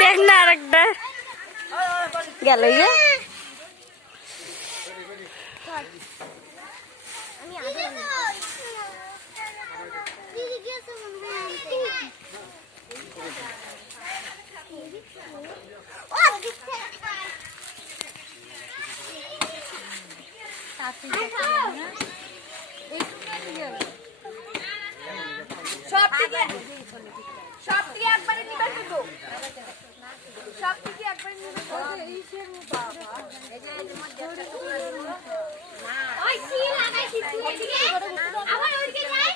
দেখ না আরেকটা গেল ইয়ে সব থেকে একবারে নিবে শুধু সব থেকে একবারে নিবে ওই সি লাগাইছি এদিকে আবার ওইদিকে যাই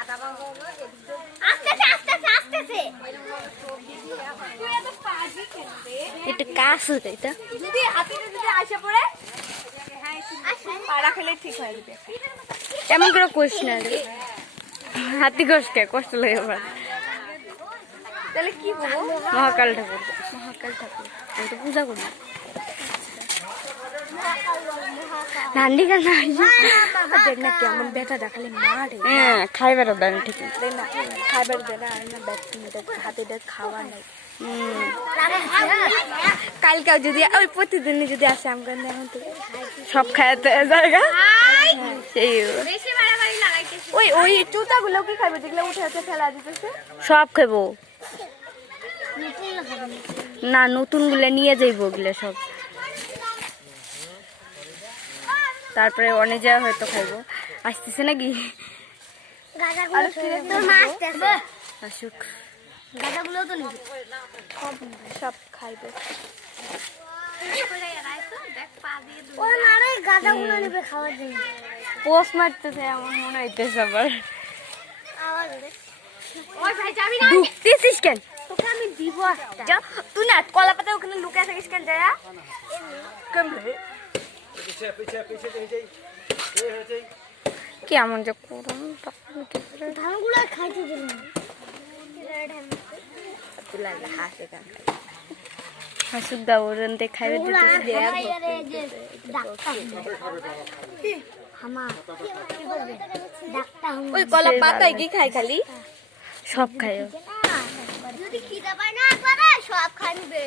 আদা বাবা হলো আস্তে আস্তে তুই এত পাজি খেলবে একটু কাজ হতে তো যদি হাতিতে যদি আসে পড়ে পাড়া খেলে ঠিক হয়ে যাবে এমন করে কোশ না রে হাতি কষ্টে কষ্ট লাগে আবার তাহলে কি বলবো মহাকাল ঠাকুর আমি তো পূজা করি নান্দি গান দেখ না কেমন ব্যথা দেখালে মারে হ্যাঁ খাইবার দেন ঠিক না খাবার দেয় না আর না হাতে দেখ খাওয়া নাই কালকেও যদি ওই প্রতিদিন যদি আসে আমাকে এখন তো সব খাইতে জায়গা সেই ওই ওই চুতাগুলো কি খাবে যেগুলো উঠে উঠে ফেলা দিতেছে সব খাবো না নতুন গুলো নিয়ে যাইবো ওগুলো সব তারপরে অনেক জায়গা হয়তো খাইবো আসতেছে নাকি আসুক গাঁজাগুলো তো নিবে সব খাইবে ওই মারে গাঁজাগুলো নিবে খাওয়ার জন্য পোস্ট মারতেছে এমন মনে হইতেছে আবার ওই ভাই যাবি না ঢুকতেছিস কেন তোকে আমি দিব একটা যা তুই না কলা পাতা ওখানে লুকিয়ে থাকিস কেন যায় কেমন যে করুন ধানগুলো খাইতে দিল হাসে কেন হাসুক দাও ওরন দেখাইবে দিতেছি ওই কলা পাতায় কি খাই খালি সব খাই যদি খিদে পায় না একবারে সব খাইবে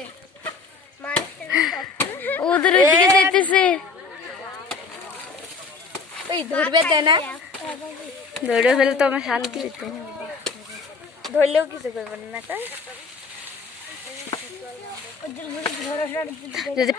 ওদের ওইদিকে যাইতেছে ওই ধরবে দেয় না ধরে ফেলে তো আমার শান্তি হইতো ধরলেও কিছু করবে না যদি